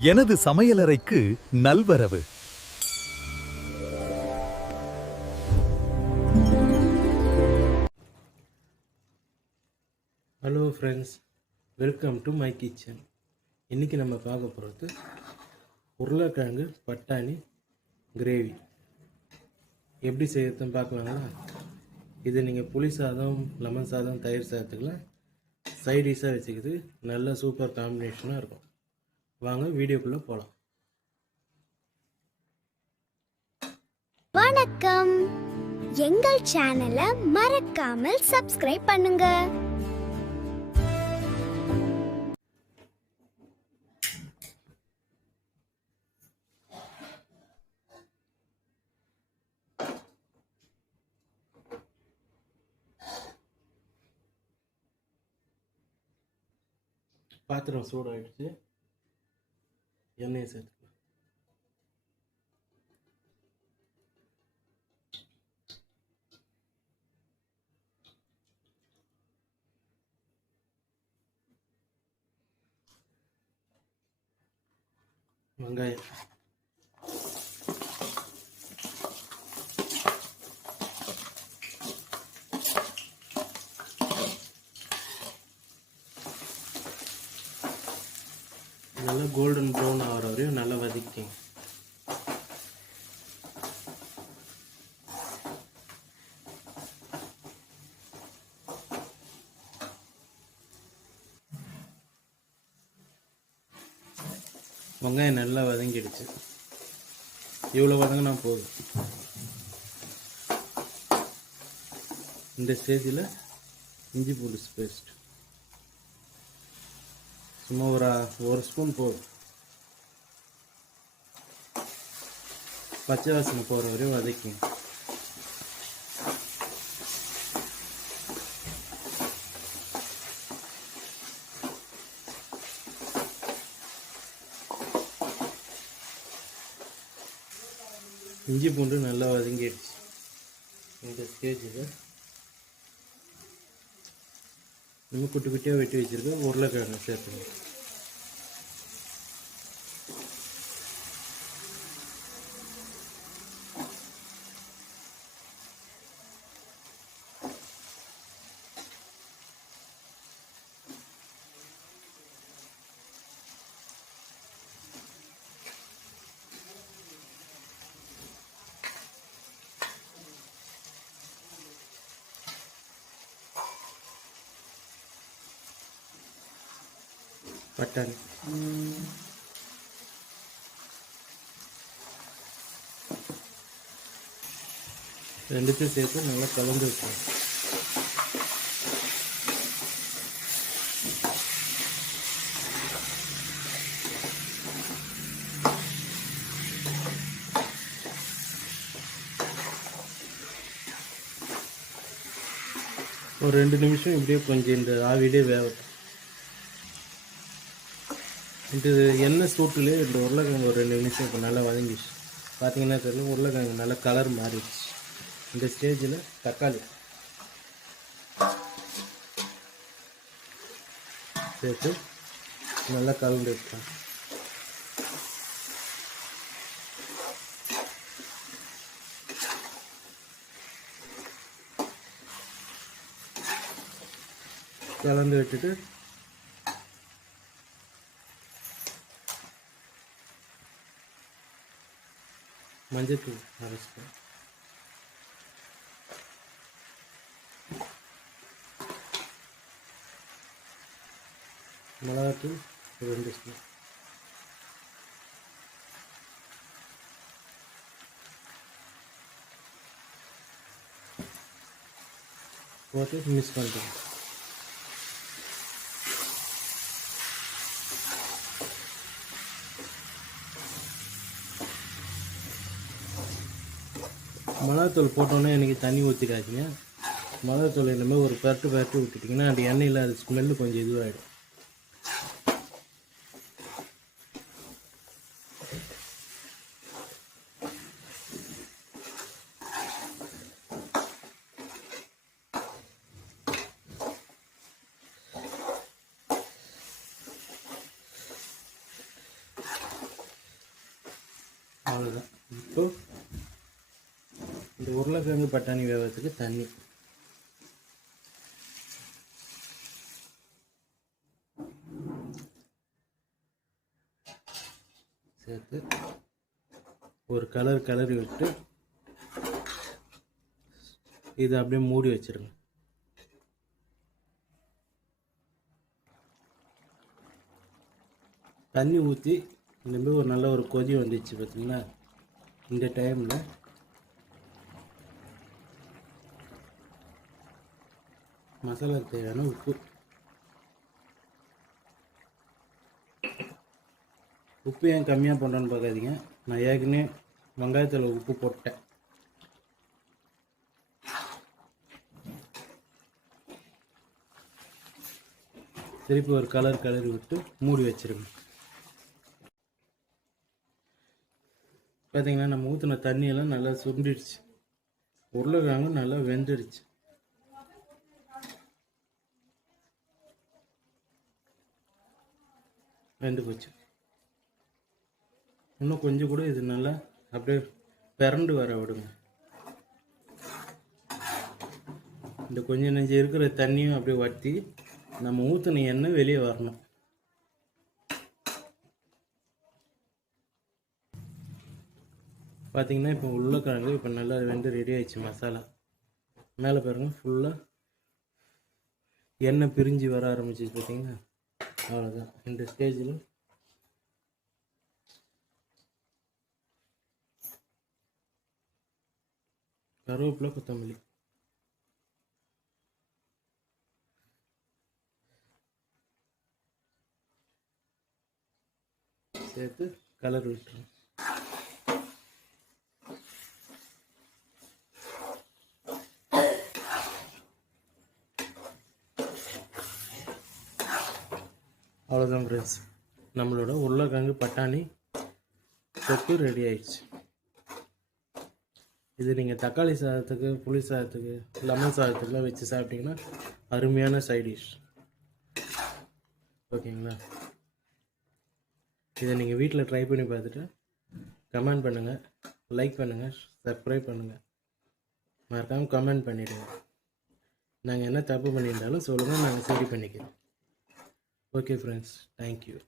எனது சமையலறைக்கு நல்வரவு. Hello friends, welcome to my kitchen. இன்றைக்கி நம்ம பார்க்க போகிறது உருளைக்கிழங்கு பட்டாணி கிரேவி எப்படி செய்யறதுன்னு பார்க்கலாங்களா? இது நீங்கள் புளி சாதம், லெமன் சாதம், தயிர் சாதத்துக்குலாம் சைடிஷாக வச்சுக்கிது நல்ல சூப்பர் காம்பினேஷனாக இருக்கும். வாங்க வீடியோக்குள்ளே போகலாம். வணக்கம், எங்கள் சேனலை மறக்காமல் சப்ஸ்கிரைப் பண்ணுங்க. பாத்திரம் சூடாகிடுச்சு, எண்ணெயை சேர்த்துக்கலாம். வெங்காயம், நல்லா கோல்டன் ப்ரௌன் ஆகிற வரையும் நல்லா வதக்கிங்க. வெங்காயம் நல்லா வதங்கிடுச்சு. இவ்வளோ வதங்கினா போதும். இந்த ஸ்டேஜில் இஞ்சி பூண்டு பேஸ்ட் சும்மா ஒரு ஸ்பூன் போதும். பச்சை வாசனை போகிற வரையும் வதக்கிங்க. இஞ்சி பூண்டு நல்லா வதங்கிடுச்சு. இந்த ஸ்டேஜில் நம்ம குட்டி குட்டியாக வெட்டி வச்சுருக்க உருளைக்கிழங்கு சேர்த்துங்க. பட்டாணி, ரெண்டுத்தையும் சேர்த்து நல்லா கலந்து வைக்கணும். ஒரு 2 நிமிஷம் இப்படியே கொஞ்சம் இந்த ஆவிலே வேகட்டும். இது எண்ணெய் சூட்டுலேயே இந்த உருளைக்கிழங்கு ஒரு 2 நிமிஷம் இப்போ நல்லா வதங்கிடுச்சு. பார்த்தீங்கன்னா தெரியல, உருளைக்கிழங்கு நல்லா கலர் மாறிடுச்சு. இந்த ஸ்டேஜில் தக்காளி சேர்த்து நல்லா கலந்து வைக்கலாம். கலந்து விட்டுட்டு மஞ்சத்தூள் அரைச்சிக்கலாம். மிளகாத்தூள் 2 ஸ்பூன் போட்டு மிக்ஸ் பண்ணிக்கலாம். மிளகாத்தூள் போட்டோன்னே எனக்கு தண்ணி ஊற்றிக்காதீங்க. மிளகாத்தூள் இனிமேல் ஒரு பரட்டு விட்டுட்டிங்கன்னா அந்த எண்ணெயில் அது ஸ்மெல்லு கொஞ்சம் இதுவாகிடும். அவ்வளோதான். இப்போ இந்த உருளைக்கிழங்கு பட்டாணி வேகிறதுக்கு தண்ணி சேர்த்து ஒரு கலரி விட்டு இதை அப்படியே மூடி வச்சிருங்க. தண்ணி ஊற்றி இந்தமாரி ஒரு நல்ல ஒரு கொதி வந்துச்சு பார்த்தீங்களா? இந்த டைமில் மசாலாவுக்கு தேவையான உப்பு ஏன் கம்மியாக பண்ணுறேன்னு பார்க்காதீங்க. நான் ஏற்கனவே வெங்காயத்தில் உப்பு போட்டேன். திருப்பி ஒரு கலரி விட்டு மூடி வச்சிருங்க. பார்த்தீங்கன்னா நம்ம ஊற்றின தண்ணியெல்லாம் நல்லா சுண்டிடுச்சு. உருளைக்கிழங்கு நல்லா வெந்துடுச்சு. வெந்து போச்சு. இன்னும் கொஞ்சம் கூட இது நல்லா அப்படியே பிறண்டு வர விடுங்க. இந்த கொஞ்சம் நெஞ்சு இருக்கிற தண்ணியும் அப்படியே வற்றி நம்ம ஊற்றின எண்ணெய் வெளியே வரணும். பார்த்தீங்கன்னா இப்போ உருளைக்கிழங்கு இப்போ நல்லா வெந்து ரெடி ஆயிடுச்சு. மசாலா மேலே பாருங்க ஃபுல்லாக எண்ணெய் பிரிஞ்சு வர ஆரம்பிச்சிச்சு பார்த்தீங்கன்னா. அவ்வளோதான். இந்த ஸ்டேஜில் கருவேப்பிலை, கொத்தமல்லி சேர்த்து கலர் விட்டுருங்க. அவ்வளோதான் ஃப்ரெண்ட்ஸ், நம்மளோட உருளைக்கிழங்கு பட்டாணி தொக்கு ரெடி ஆயிடுச்சு. இது நீங்கள் தக்காளி சாதத்துக்கு, புளி சாதத்துக்கு, லெமன் சாதத்துக்குலாம் வச்சு சாப்பிட்டிங்கன்னா அருமையான சைட் டிஷ். ஓகேங்களா? இதை நீங்கள் வீட்டில் ட்ரை பண்ணி பார்த்துட்டு கமெண்ட் பண்ணுங்கள், லைக் பண்ணுங்கள், சப்ஸ்கிரைப் பண்ணுங்கள். மறக்காமல் கமெண்ட் பண்ணிவிடுங்க. நாங்கள் என்ன தப்பு பண்ணியிருந்தாலும் சொல்லுங்கள், நாங்கள் சரி பண்ணிக்கிறோம். Okay friends, thank you.